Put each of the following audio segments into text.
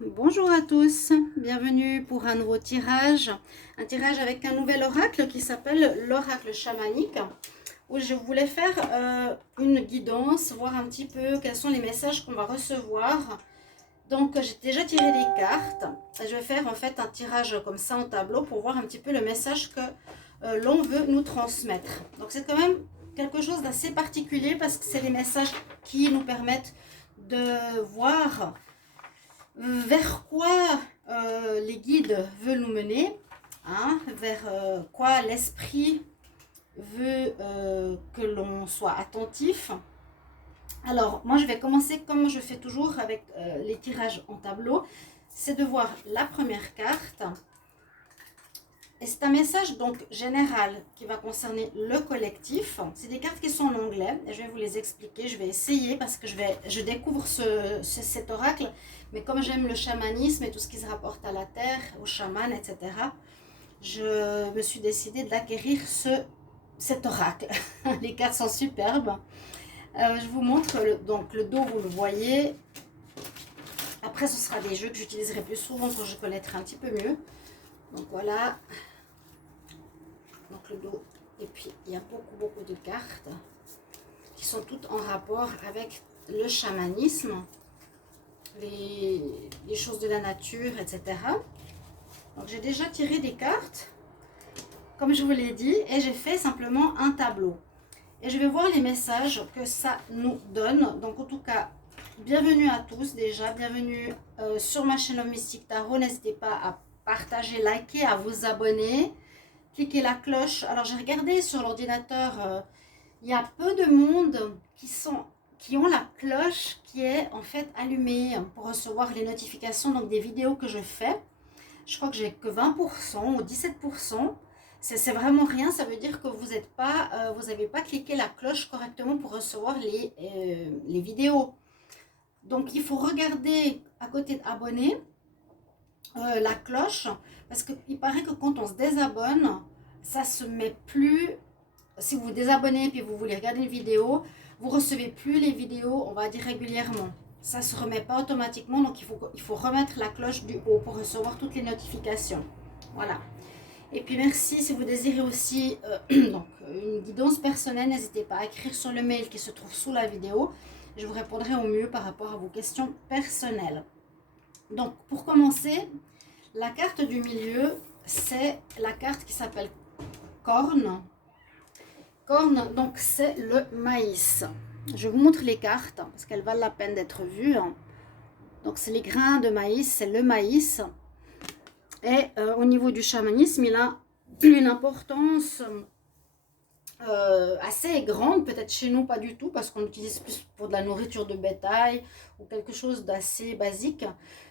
Bonjour à tous, bienvenue pour un nouveau tirage, avec un nouvel oracle qui s'appelle l'oracle chamanique, où je voulais faire une guidance, voir un petit peu quels sont les messages qu'on va recevoir. Donc j'ai déjà tiré des cartes, je vais faire en fait un tirage comme ça en tableau pour voir un petit peu le message que l'on veut nous transmettre. Donc c'est quand même quelque chose d'assez particulier parce que c'est les messages qui nous permettent de voir vers quoi les guides veulent nous mener, hein, vers quoi l'esprit veut que l'on soit attentif. Alors, moi, je vais commencer comme je fais toujours avec les tirages en tableau. C'est de voir la première carte. Et c'est un message donc général qui va concerner le collectif. C'est des cartes qui sont en anglais et je vais vous les expliquer. Je vais essayer parce que je découvre cet oracle, mais comme j'aime le chamanisme et tout ce qui se rapporte à la terre, aux chamans, etc., je me suis décidée d'acquérir cet oracle. Les cartes sont superbes. Je vous montre donc le dos, vous le voyez. Après, ce sera des jeux que j'utiliserai plus souvent quand je connaîtrai un petit peu mieux. Donc voilà, donc le dos. Et puis il y a beaucoup de cartes qui sont toutes en rapport avec le chamanisme, les choses de la nature, etc. Donc j'ai déjà tiré des cartes, comme je vous l'ai dit, et j'ai fait simplement un tableau. Et je vais voir les messages que ça nous donne. Donc en tout cas, bienvenue à tous déjà, bienvenue sur ma chaîne Mystique Tarot. N'hésitez pas à partager, liker, à vous abonner. Cliquez la cloche. Alors j'ai regardé sur l'ordinateur, il y a peu de monde qui ont la cloche qui est en fait allumée pour recevoir les notifications donc des vidéos que je fais. Je crois que j'ai que 20% ou 17%. C'est vraiment rien, ça veut dire que vous n'avez pas cliqué la cloche correctement pour recevoir les vidéos. Donc il faut regarder à côté d'abonner la cloche, parce qu'il paraît que quand on se désabonne, ça se met plus. Si vous vous désabonnez et vous voulez regarder une vidéo, vous recevez plus les vidéos, on va dire régulièrement. Ça se remet pas automatiquement, donc il faut remettre la cloche du haut pour recevoir toutes les notifications. Voilà. Et puis merci, si vous désirez aussi donc, une guidance personnelle, n'hésitez pas à écrire sur le mail qui se trouve sous la vidéo. Je vous répondrai au mieux par rapport à vos questions personnelles. Donc pour commencer, la carte du milieu, c'est la carte qui s'appelle Corne. Corne, donc c'est le maïs. Je vous montre les cartes parce qu'elles valent la peine d'être vues. Donc c'est les grains de maïs, c'est le maïs. Et au niveau du chamanisme, il a une importance assez grande, peut-être chez nous pas du tout, parce qu'on l'utilise plus pour de la nourriture de bétail ou quelque chose d'assez basique.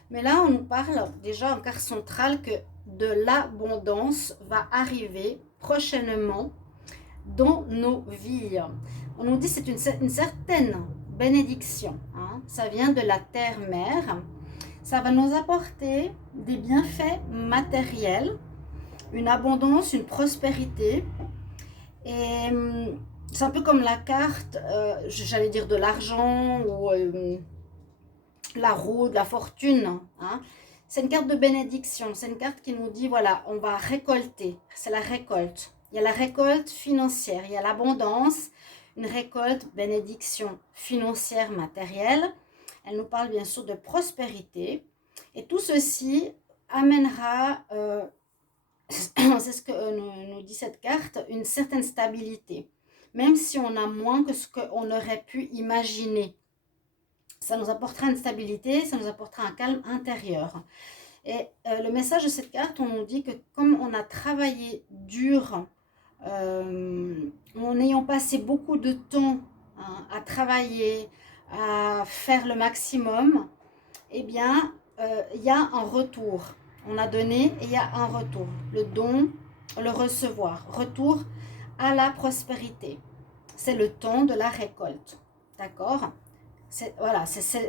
Mais là, on nous parle déjà en carte centrale que de l'abondance va arriver prochainement dans nos vies. On nous dit que c'est une certaine bénédiction. Hein. Ça vient de la terre-mère. Ça va nous apporter des bienfaits matériels, une abondance, une prospérité. Et c'est un peu comme la carte, j'allais dire de l'argent ou la roue, de la fortune. Hein. C'est une carte de bénédiction. C'est une carte qui nous dit, voilà, on va récolter. C'est la récolte. Il y a la récolte financière, il y a l'abondance, une récolte, bénédiction financière, matérielle. Elle nous parle bien sûr de prospérité. Et tout ceci amènera, c'est ce que nous dit cette carte, une certaine stabilité. Même si on a moins que ce qu'on aurait pu imaginer. Ça nous apportera une stabilité, ça nous apportera un calme intérieur. Et le message de cette carte, on nous dit que comme on a travaillé dur, en ayant passé beaucoup de temps hein, à travailler, à faire le maximum, eh bien, il y a un retour. On a donné et il y a un retour. Le don, le recevoir. Retour à la prospérité. C'est le temps de la récolte. D'accord ? Voilà,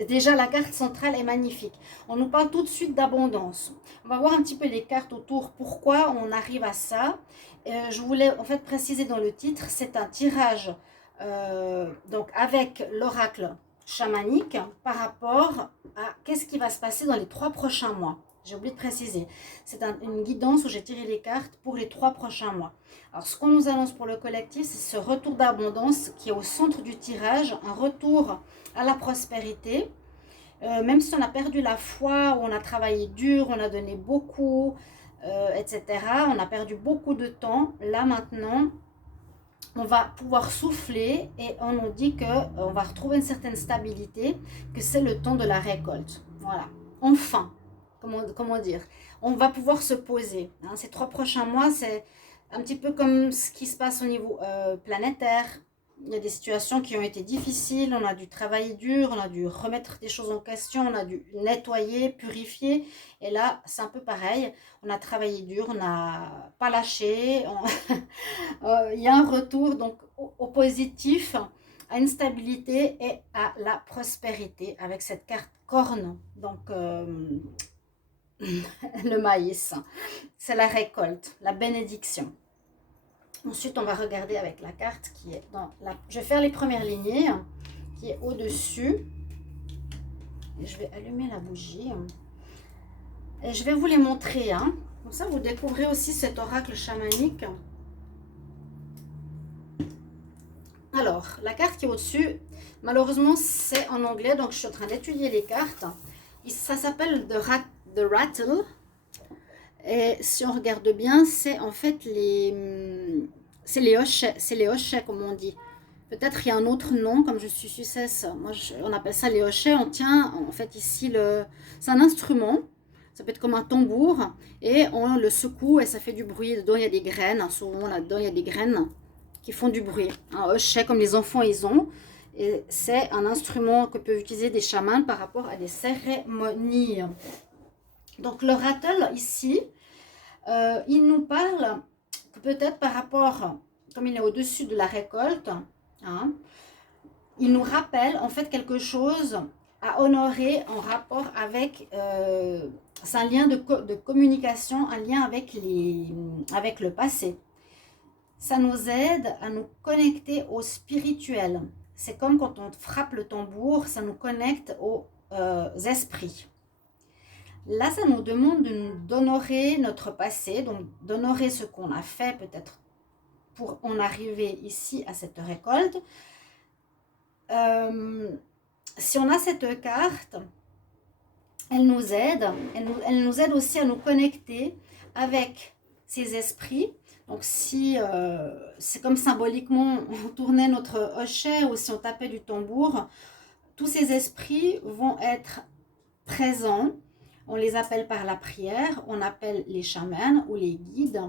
déjà la carte centrale est magnifique. On nous parle tout de suite d'abondance. On va voir un petit peu les cartes autour, pourquoi on arrive à ça. Je voulais en fait préciser dans le titre, c'est un tirage donc avec l'oracle chamanique par rapport à qu'est-ce qui va se passer dans les 3 prochains mois. J'ai oublié de préciser. C'est une guidance où j'ai tiré les cartes pour les 3 prochains mois. Alors, ce qu'on nous annonce pour le collectif, c'est ce retour d'abondance qui est au centre du tirage, un retour à la prospérité. Même si on a perdu la foi, on a travaillé dur, on a donné beaucoup, etc. On a perdu beaucoup de temps. Là, maintenant, on va pouvoir souffler et on nous dit qu'on va retrouver une certaine stabilité, que c'est le temps de la récolte. Voilà. Enfin, comment dire, on va pouvoir se poser. Hein. Ces 3 prochains mois, c'est un petit peu comme ce qui se passe au niveau planétaire. Il y a des situations qui ont été difficiles, on a dû travailler dur, on a dû remettre des choses en question, on a dû nettoyer, purifier. Et là, c'est un peu pareil. On a travaillé dur, on n'a pas lâché. Il y a un retour donc au positif, à une stabilité et à la prospérité avec cette carte corne. Donc, le maïs, c'est la récolte, la bénédiction. Ensuite, on va regarder avec la carte qui est dans la... Je vais faire les premières lignées, qui est au-dessus. Et je vais allumer la bougie. Et je vais vous les montrer. Hein. Comme ça, vous découvrez aussi cet oracle chamanique. Alors, la carte qui est au-dessus, malheureusement, c'est en anglais. Donc, je suis en train d'étudier les cartes. Ça s'appelle The Rattle. Et si on regarde bien, c'est en fait c'est les hochets, comme on dit. Peut-être il y a un autre nom, comme je suis suissesse. Moi, on appelle ça les hochets. On tient, en fait, ici, c'est un instrument. Ça peut être comme un tambour. Et on le secoue et ça fait du bruit. Dedans, il y a des graines. Souvent, là-dedans, il y a des graines qui font du bruit. Un hochet, comme les enfants, ils ont. Et c'est un instrument que peuvent utiliser des chamans par rapport à des cérémonies. Donc, le rattle, ici, il nous parle que peut-être par rapport, comme il est au-dessus de la récolte, hein, il nous rappelle en fait quelque chose à honorer en rapport avec, c'est un lien de communication, un lien avec le passé. Ça nous aide à nous connecter au spirituel. C'est comme quand on frappe le tambour, ça nous connecte aux esprits. Là, ça nous demande d'honorer notre passé, donc d'honorer ce qu'on a fait peut-être pour en arriver ici à cette récolte. Si on a cette carte, elle nous aide aussi à nous connecter avec ces esprits. Donc si c'est comme symboliquement on tournait notre hochet ou si on tapait du tambour, tous ces esprits vont être présents. On les appelle par la prière, on appelle les chamans ou les guides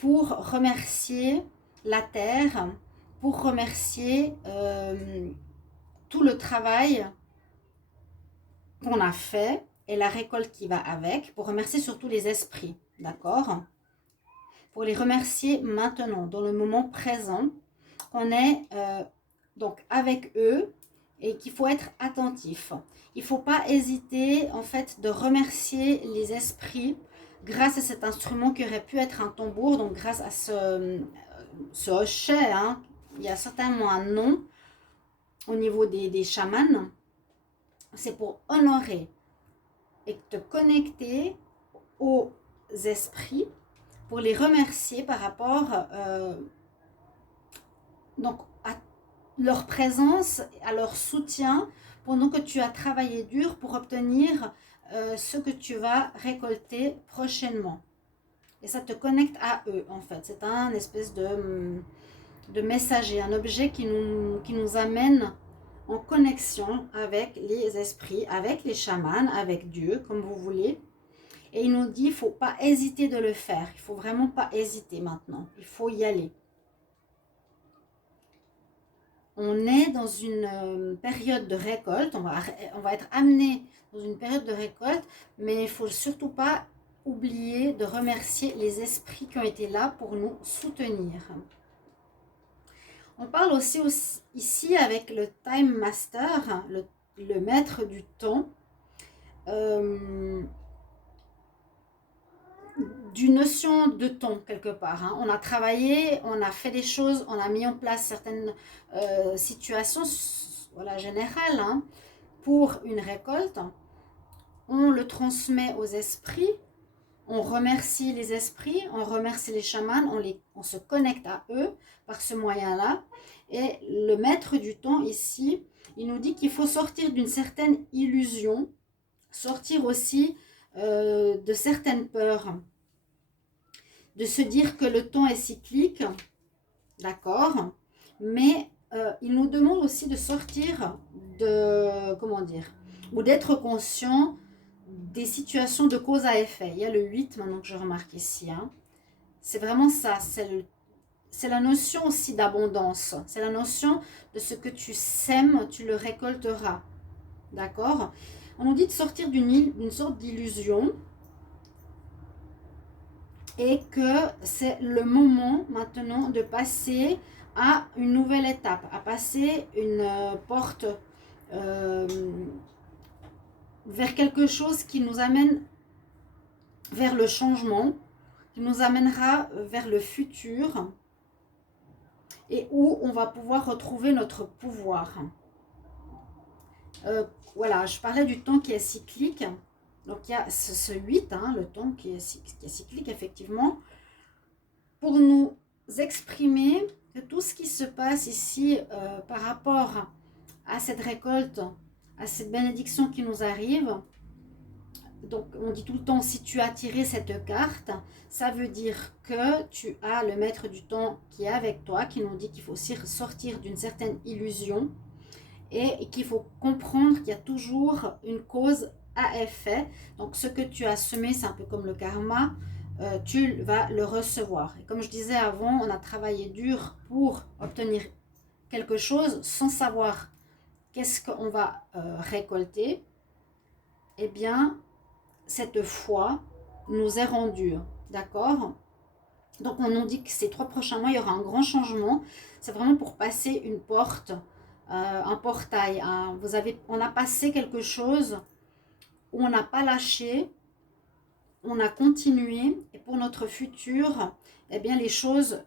pour remercier la terre, pour remercier tout le travail qu'on a fait et la récolte qui va avec, pour remercier surtout les esprits, d'accord? Pour les remercier maintenant, dans le moment présent, qu'on est donc avec eux et qu'il faut être attentif. Il ne faut pas hésiter en fait de remercier les esprits grâce à cet instrument qui aurait pu être un tambour, donc grâce à ce hochet, hein. Il y a certainement un nom au niveau des chamans. C'est pour honorer et te connecter aux esprits, pour les remercier par rapport donc à leur présence, à leur soutien pendant que tu as travaillé dur pour obtenir ce que tu vas récolter prochainement. Et ça te connecte à eux en fait. C'est un espèce de messager, un objet qui nous amène en connexion avec les esprits, avec les chamans, avec Dieu, comme vous voulez. Et il nous dit, il ne faut pas hésiter de le faire. Il ne faut vraiment pas hésiter maintenant. Il faut y aller. On est dans une période de récolte. On va être amené dans une période de récolte. Mais il ne faut surtout pas oublier de remercier les esprits qui ont été là pour nous soutenir. On parle aussi ici avec le Time Master, le maître du temps. D'une notion de temps quelque part. Hein. On a travaillé, on a fait des choses, on a mis en place certaines situations voilà, général, hein, pour une récolte, on le transmet aux esprits, on remercie les esprits, on remercie les chamans, on se connecte à eux par ce moyen-là. Et le maître du temps ici, il nous dit qu'il faut sortir d'une certaine illusion, sortir aussi de certaines peurs, de se dire que le temps est cyclique, d'accord, mais il nous demande aussi de sortir de, comment dire, ou d'être conscient des situations de cause à effet. Il y a le 8 maintenant que je remarque ici, hein. C'est vraiment ça, c'est la notion aussi d'abondance, c'est la notion de ce que tu sèmes, tu le récolteras, d'accord. On nous dit de sortir d'une sorte d'illusion, et que c'est le moment maintenant de passer à une nouvelle étape, à passer une porte vers quelque chose qui nous amène vers le changement, qui nous amènera vers le futur et où on va pouvoir retrouver notre pouvoir. Voilà, je parlais du temps qui est cyclique. Donc il y a ce 8, hein, le temps qui est cyclique effectivement, pour nous exprimer que tout ce qui se passe ici par rapport à cette récolte, à cette bénédiction qui nous arrive. Donc on dit tout le temps, si tu as tiré cette carte, ça veut dire que tu as le maître du temps qui est avec toi, qui nous dit qu'il faut sortir d'une certaine illusion et qu'il faut comprendre qu'il y a toujours une cause à effet. Donc ce que tu as semé, c'est un peu comme le karma, tu vas le recevoir. Et comme je disais avant, on a travaillé dur pour obtenir quelque chose sans savoir qu'est-ce qu'on va récolter. Eh bien, cette foi nous est rendue, d'accord? Donc on nous dit que ces 3 prochains mois, il y aura un grand changement. C'est vraiment pour passer une porte, un portail. On a passé quelque chose où on n'a pas lâché, on a continué, et pour notre futur, eh bien les choses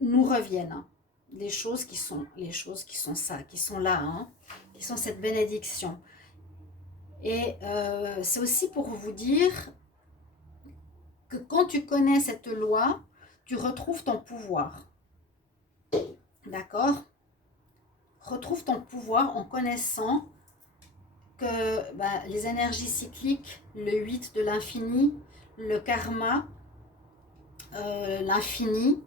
nous reviennent. Les choses qui sont ça, qui sont là, hein, qui sont cette bénédiction. Et c'est aussi pour vous dire que quand tu connais cette loi, tu retrouves ton pouvoir. D'accord? Retrouve ton pouvoir en connaissant que les énergies cycliques, le 8 de l'infini, le karma, l'infini,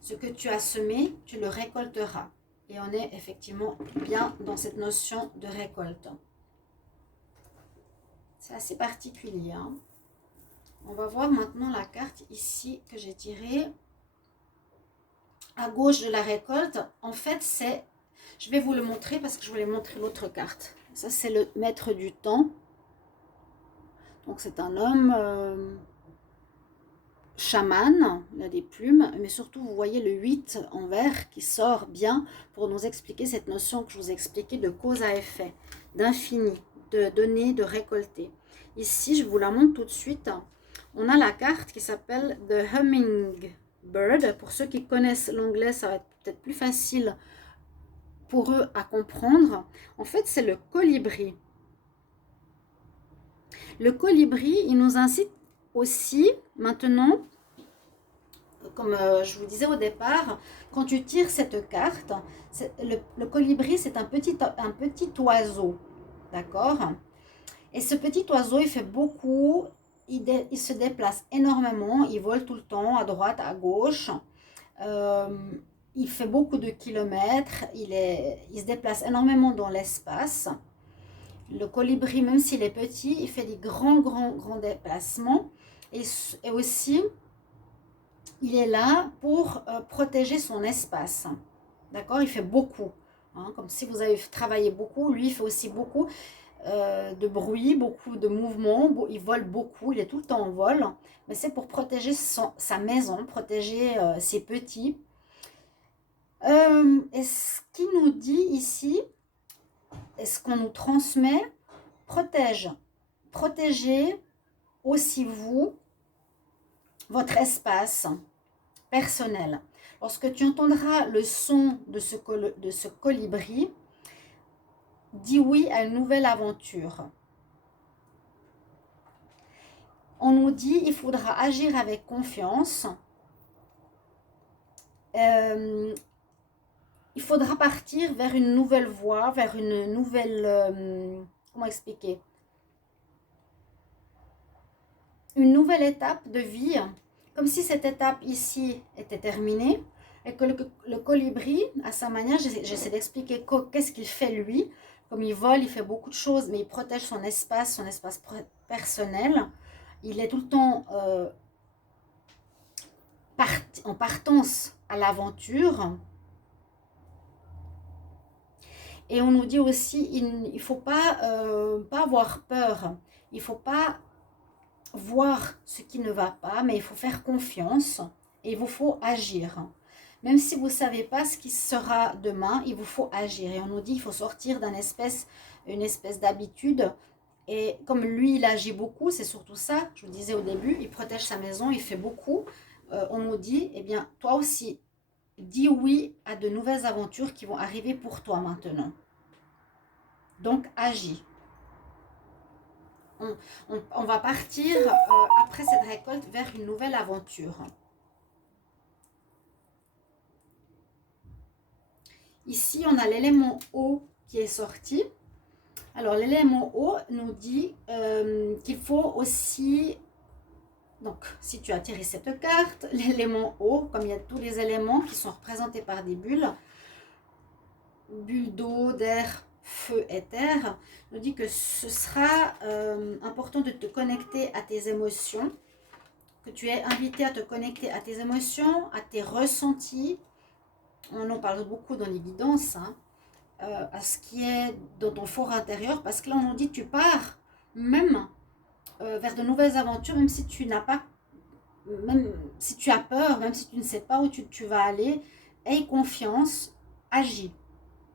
ce que tu as semé, tu le récolteras. Et on est effectivement bien dans cette notion de récolte. C'est assez particulier, hein. On va voir maintenant la carte ici que j'ai tirée. À gauche de la récolte, en fait, c'est... Je vais vous le montrer parce que je voulais montrer l'autre carte. Ça, c'est le maître du temps. Donc, c'est un homme chaman, il a des plumes, mais surtout, vous voyez le 8 en vert qui sort bien pour nous expliquer cette notion que je vous ai expliquée de cause à effet, d'infini, de donner, de récolter. Ici, je vous la montre tout de suite. On a la carte qui s'appelle The Hummingbird. Pour ceux qui connaissent l'anglais, ça va être peut-être plus facile pour eux à comprendre. En fait, c'est le colibri. Le colibri, il nous incite aussi, maintenant, comme je vous disais au départ, quand tu tires cette carte, le colibri, c'est un petit oiseau, d'accord? Et ce petit oiseau, il fait beaucoup, il se déplace énormément, il vole tout le temps, à droite, à gauche. Il fait beaucoup de kilomètres, il se déplace énormément dans l'espace. Le colibri, même s'il est petit, il fait des grands déplacements. Et aussi, il est là pour protéger son espace. D'accord? Il fait beaucoup. Hein, comme si vous avez travaillé beaucoup, lui, il fait aussi beaucoup de bruit, beaucoup de mouvements. Il vole beaucoup, il est tout le temps en vol. Mais c'est pour protéger sa maison, protéger ses petits. Et ce qu'il nous dit ici, et ce qu'on nous transmet, protégez aussi vous, votre espace personnel. Lorsque tu entendras le son de ce colibri, dis oui à une nouvelle aventure. On nous dit il faudra agir avec confiance. Il faudra partir vers une nouvelle voie, vers une nouvelle... comment expliquer? Une nouvelle étape de vie, comme si cette étape ici était terminée et que le colibri, à sa manière, j'essaie d'expliquer qu'est-ce qu'il fait lui. Comme il vole, il fait beaucoup de choses, mais il protège son espace personnel. Il est tout le temps en partance à l'aventure. Et on nous dit aussi, il ne faut pas avoir peur. Il ne faut pas voir ce qui ne va pas, mais il faut faire confiance et il vous faut agir. Même si vous ne savez pas ce qui sera demain, il vous faut agir. Et on nous dit qu'il faut sortir d'une espèce d'habitude. Et comme lui, il agit beaucoup, c'est surtout ça, je vous disais au début, il protège sa maison, il fait beaucoup. On nous dit, eh bien, toi aussi, dis oui à de nouvelles aventures qui vont arriver pour toi maintenant. Donc, agis. On va partir après cette récolte vers une nouvelle aventure. Ici, on a l'élément eau qui est sorti. Alors, l'élément eau nous dit qu'il faut aussi... Donc, si tu as tiré cette carte, l'élément eau, comme il y a tous les éléments qui sont représentés par des bulles d'eau, d'air, feu et terre, nous dit que ce sera important de te connecter à tes émotions, que tu es invité à te connecter à tes émotions, à tes ressentis. On en parle beaucoup dans les guidances, hein, à ce qui est dans ton fort intérieur, parce que là on nous dit tu pars même vers de nouvelles aventures, même si tu n'as pas, même si tu as peur, même si tu ne sais pas où tu vas aller, aie confiance, agis.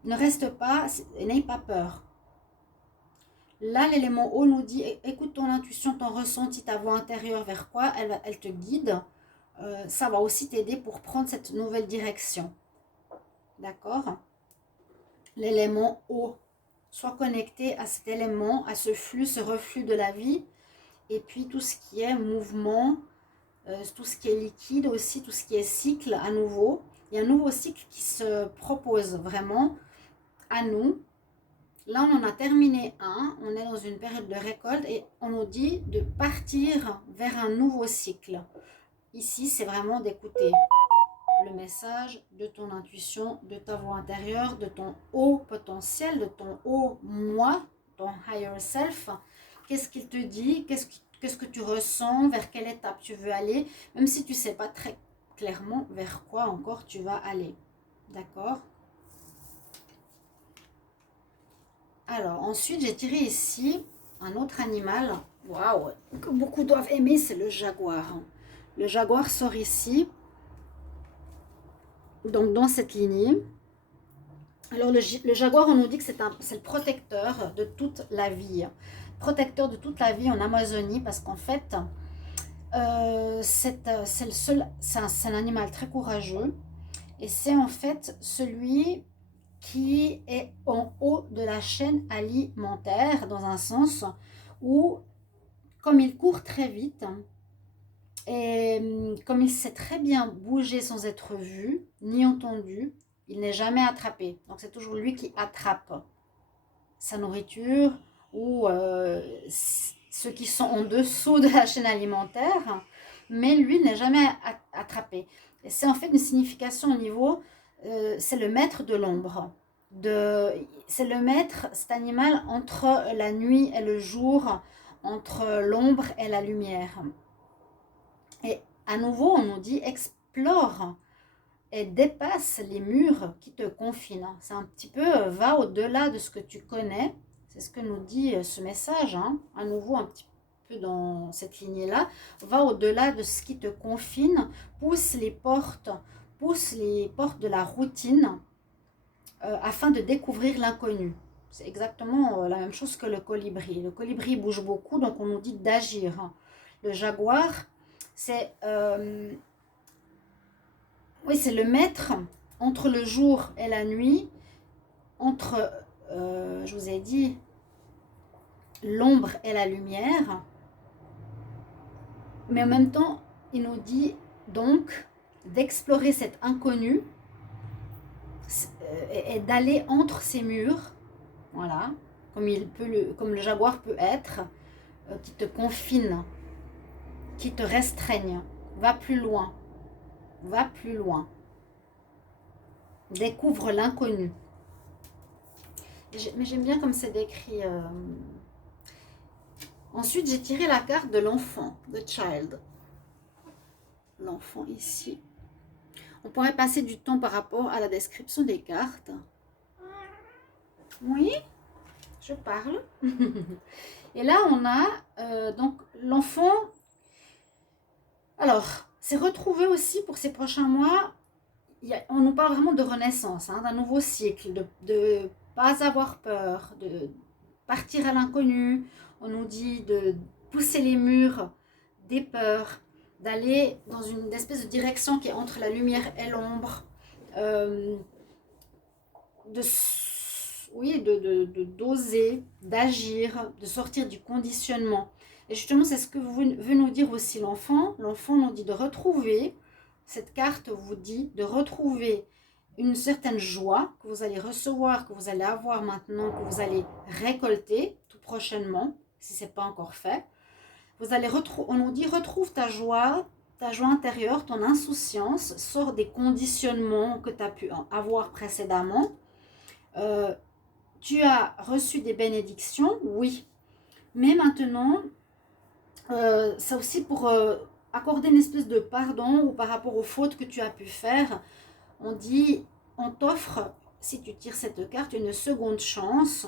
Ne reste pas et n'aie pas peur. Là, l'élément eau nous dit, écoute ton intuition, ton ressenti, ta voix intérieure, vers quoi elle te guide. Ça va aussi t'aider pour prendre cette nouvelle direction. D'accord? L'élément eau. Sois connecté à cet élément, à ce flux, ce reflux de la vie. Et puis tout ce qui est mouvement, tout ce qui est liquide aussi, tout ce qui est cycle à nouveau. Il y a un nouveau cycle qui se propose vraiment à nous. Là, on en a terminé un. On est dans une période de récolte et on nous dit de partir vers un nouveau cycle. Ici, c'est vraiment d'écouter le message de ton intuition, de ta voix intérieure, de ton haut potentiel, de ton haut moi, ton higher self. Qu'est-ce qu'il te dit? Qu'est-ce que tu ressens? Vers quelle étape tu veux aller? Même si tu ne sais pas très clairement vers quoi encore tu vas aller. D'accord? Alors, ensuite, j'ai tiré ici un autre animal. Waouh! Que beaucoup doivent aimer, c'est le jaguar. Le jaguar sort ici. Donc, dans cette lignée. Alors, le jaguar, on nous dit que c'est le protecteur de toute la vie. Protecteur de toute la vie en Amazonie, parce qu'en fait, c'est un animal très courageux. Et c'est en fait celui qui est en haut de la chaîne alimentaire, dans un sens où, comme il court très vite, et comme il sait très bien bouger sans être vu, ni entendu, il n'est jamais attrapé. Donc c'est toujours lui qui attrape sa nourriture ou ceux qui sont en dessous de la chaîne alimentaire, mais lui n'est jamais attrapé. Et c'est en fait une signification au niveau, c'est le maître de l'ombre. C'est le maître, cet animal, entre la nuit et le jour, entre l'ombre et la lumière. Et à nouveau, on nous dit explore et dépasse les murs qui te confinent. C'est un petit peu, va au-delà de ce que tu connais. C'est ce que nous dit ce message, hein. À nouveau, un petit peu dans cette lignée-là. Va au-delà de ce qui te confine. Pousse les portes de la routine afin de découvrir l'inconnu. C'est exactement la même chose que le colibri. Le colibri bouge beaucoup, donc on nous dit d'agir. Le jaguar, c'est oui, c'est le maître entre le jour et la nuit, entre je vous ai dit, l'ombre et la lumière. Mais en même temps, il nous dit donc d'explorer cet inconnu et d'aller entre ces murs, voilà, comme le jaguar peut être, qui te confine, qui te restreigne. Va plus loin, va plus loin. Découvre l'inconnu. Mais j'aime bien comme c'est décrit. Ensuite, j'ai tiré la carte de l'enfant, the child. L'enfant ici. On pourrait passer du temps par rapport à la description des cartes. Oui, je parle. Et là, on a donc l'enfant. Alors, c'est retrouvé aussi pour ces prochains mois. On nous parle vraiment de renaissance, hein, d'un nouveau cycle, de pas avoir peur, de partir à l'inconnu. On nous dit de pousser les murs des peurs, d'aller dans une espèce de direction qui est entre la lumière et l'ombre, d'oser, d'agir, de sortir du conditionnement. Et justement, c'est ce que veut nous dire aussi l'enfant. L'enfant nous dit de retrouver, cette carte vous dit de retrouver une certaine joie que vous allez recevoir, que vous allez avoir maintenant, que vous allez récolter tout prochainement, si ce n'est pas encore fait. Vous allez on nous dit retrouve ta joie intérieure, ton insouciance, sors des conditionnements que tu as pu avoir précédemment. Tu as reçu des bénédictions, oui, mais maintenant, c'est aussi pour accorder une espèce de pardon ou par rapport aux fautes que tu as pu faire. On dit, on t'offre, si tu tires cette carte, une seconde chance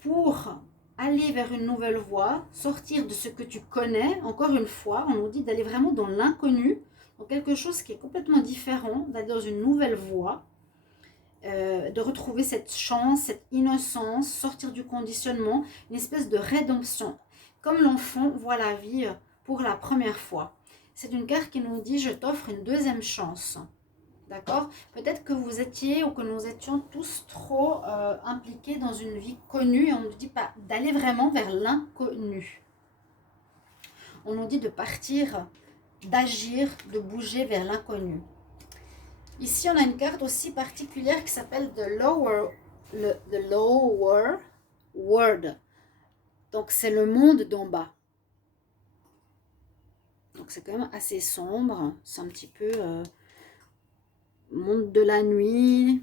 pour aller vers une nouvelle voie, sortir de ce que tu connais. Encore une fois, on nous dit d'aller vraiment dans l'inconnu, dans quelque chose qui est complètement différent, d'aller dans une nouvelle voie, de retrouver cette chance, cette innocence, sortir du conditionnement, une espèce de rédemption. Comme l'enfant voit la vie pour la première fois. C'est une carte qui nous dit « je t'offre une deuxième chance ». D'accord? Peut-être que vous étiez ou que nous étions tous trop impliqués dans une vie connue et on ne nous dit pas d'aller vraiment vers l'inconnu. On nous dit de partir, d'agir, de bouger vers l'inconnu. Ici, on a une carte aussi particulière qui s'appelle the lower world. Donc, c'est le monde d'en bas. Donc, c'est quand même assez sombre. C'est un petit peu... monde de la nuit,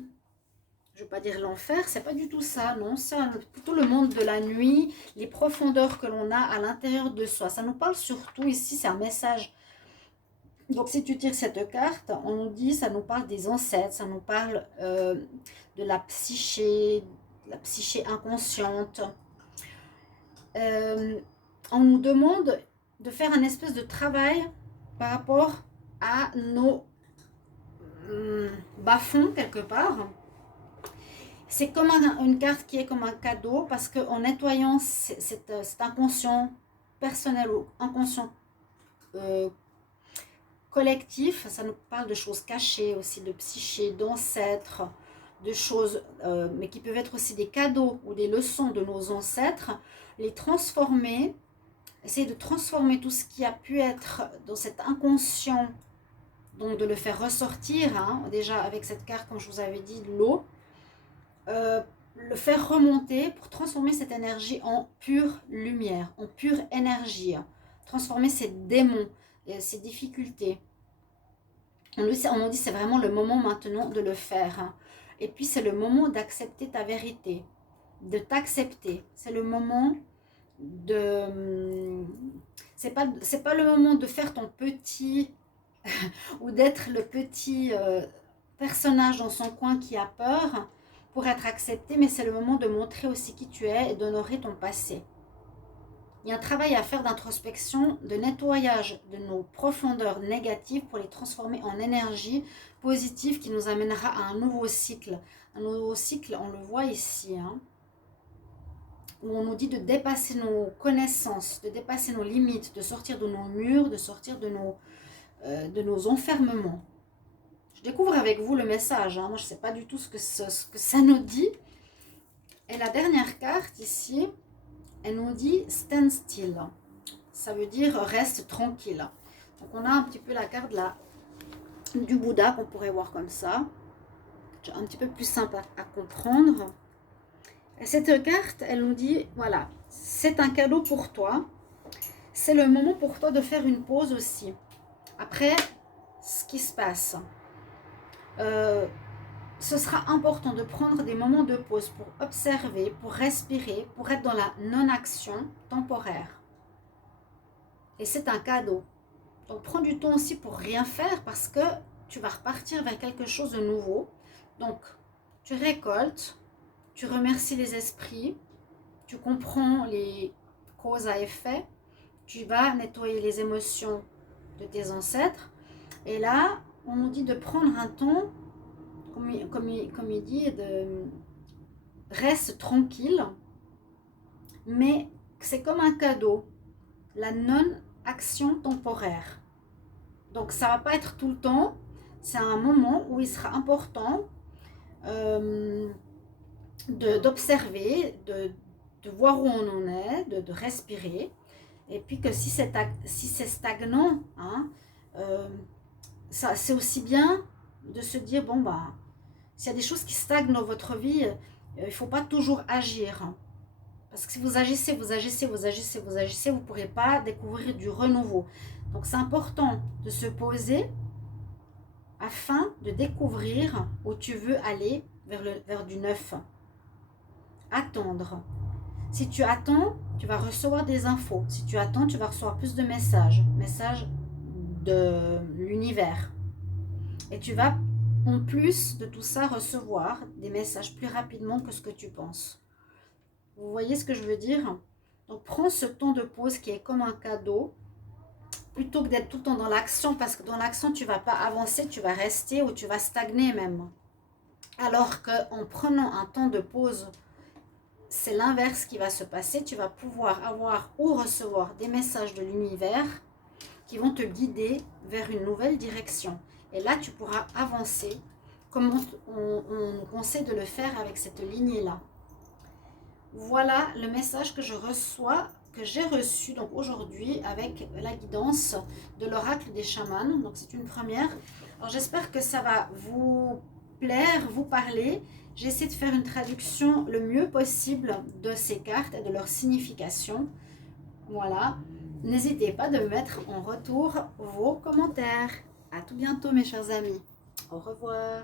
je ne veux pas dire l'enfer, c'est pas du tout ça, non, c'est plutôt le monde de la nuit, les profondeurs que l'on a à l'intérieur de soi. Ça nous parle surtout ici, c'est un message. Donc si tu tires cette carte, on nous dit, ça nous parle des ancêtres, ça nous parle de la psyché inconsciente. On nous demande de faire un espèce de travail par rapport à nos bas-fond quelque part. C'est comme une carte qui est comme un cadeau parce qu'en nettoyant cet inconscient personnel ou inconscient collectif, ça nous parle de choses cachées aussi, de psyché, d'ancêtres, de choses, mais qui peuvent être aussi des cadeaux ou des leçons de nos ancêtres, les transformer, essayer de transformer tout ce qui a pu être dans cet inconscient. Donc de le faire ressortir, hein, déjà avec cette carte, comme je vous avais dit, de l'eau, le faire remonter pour transformer cette énergie en pure lumière, en pure énergie, transformer ces démons, ces difficultés. On nous dit c'est vraiment le moment maintenant de le faire. Hein. Et puis c'est le moment d'accepter ta vérité, de t'accepter. C'est le moment de... C'est pas le moment de faire ton petit... ou d'être le petit personnage dans son coin qui a peur pour être accepté, mais c'est le moment de montrer aussi qui tu es et d'honorer ton passé. Il y a un travail à faire d'introspection, de nettoyage de nos profondeurs négatives pour les transformer en énergie positive qui nous amènera à un nouveau cycle. Un nouveau cycle, on le voit ici, hein, où on nous dit de dépasser nos connaissances, de dépasser nos limites, de sortir de nos murs, de sortir de nos enfermements. Je découvre avec vous le message. Hein. Moi, je ne sais pas du tout ce que ça nous dit. Et la dernière carte ici, elle nous dit stand still. Ça veut dire reste tranquille. Donc on a un petit peu la carte là, du Bouddha qu'on pourrait voir comme ça. Un petit peu plus simple à comprendre. Et cette carte, elle nous dit, voilà, c'est un cadeau pour toi. C'est le moment pour toi de faire une pause aussi. Après ce qui se passe. Ce sera important de prendre des moments de pause pour observer, pour respirer, pour être dans la non-action temporaire. Et c'est un cadeau. Donc prends du temps aussi pour rien faire parce que tu vas repartir vers quelque chose de nouveau. Donc tu récoltes, tu remercies les esprits, tu comprends les causes à effet, tu vas nettoyer les émotions de tes ancêtres. Et là, on nous dit de prendre un temps, comme il dit, de reste tranquille, mais c'est comme un cadeau, la non-action temporaire. Donc ça ne va pas être tout le temps, c'est un moment où il sera important d'observer, de voir où on en est, de respirer. Et puis que si c'est stagnant, hein, c'est aussi bien de se dire, bon, bah, s'il y a des choses qui stagnent dans votre vie, il ne faut pas toujours agir. Parce que si vous agissez, vous ne pourrez pas découvrir du renouveau. Donc c'est important de se poser afin de découvrir où tu veux aller vers du neuf. Attendre. Si tu attends, tu vas recevoir des infos. Si tu attends, tu vas recevoir plus de messages de l'univers. Et tu vas, en plus de tout ça, recevoir des messages plus rapidement que ce que tu penses. Vous voyez ce que je veux dire? Donc, prends ce temps de pause qui est comme un cadeau, plutôt que d'être tout le temps dans l'action, parce que dans l'action, tu ne vas pas avancer, tu vas rester ou tu vas stagner même. Alors qu'en prenant un temps de pause, c'est l'inverse qui va se passer. Tu vas pouvoir avoir ou recevoir des messages de l'univers qui vont te guider vers une nouvelle direction. Et là, tu pourras avancer comme on nous conseille de le faire avec cette lignée-là. Voilà le message que j'ai reçu donc aujourd'hui avec la guidance de l'oracle des chamans. Donc c'est une première. Alors j'espère que ça va vous plaire, vous parler. J'essaie de faire une traduction le mieux possible de ces cartes et de leur signification. Voilà. N'hésitez pas de mettre en retour vos commentaires. À tout bientôt mes chers amis. Au revoir.